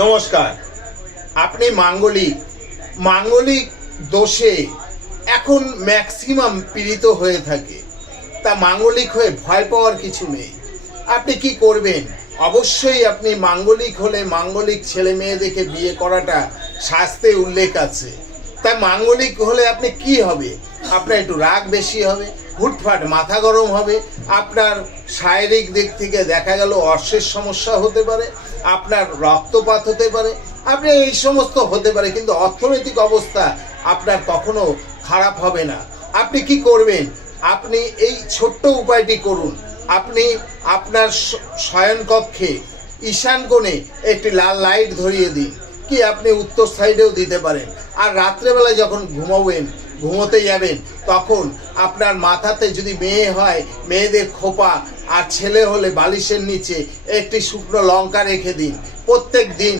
নমস্কার। আপনি মাঙ্গলিক দোষে এখন ম্যাক্সিমাম পীড়িত হয়ে থাকে। তা মাঙ্গলিক হয়ে ভয় পাওয়ার কিছু নেই। আপনি কি করবেন? অবশ্যই আপনি মাঙ্গলিক হলে মাঙ্গলিক ছেলে মেয়ে দেখে বিয়ে করাটা শাস্ত্রে উল্লেখ আছে। তা মাঙ্গলিক হলে আপনি কি হবে? আপনার একটু রাগ বেশি হবে, হুটফাট মাথা গরম হবে, আপনার শারীরিক দিক থেকে দেখা গেল অর্শের সমস্যা হতে পারে, আপনার রক্তপাত হতে পারে, আপনি এই সমস্ত হতে পারে, কিন্তু অর্থনৈতিক অবস্থা আপনার কখনো খারাপ হবে না। আপনি কি করবেন? আপনি এই ছোট্ট উপায়টি করুন। আপনি আপনার শয়নকক্ষে ঈশান কোণে একটি লাল লাইট ধরিয়ে দিন, কি আপনি উত্তর সাইডেও দিতে পারেন। আর রাত্রেবেলায় যখন ঘুমোতে যাবেন, তখন আপনার মাথাতে যদি মেয়ে হয় মেয়েদের খোপা, আর ছেলে হলে বালিশের নিচে একটি শুকনো লঙ্কা রেখে দিন। প্রত্যেক দিন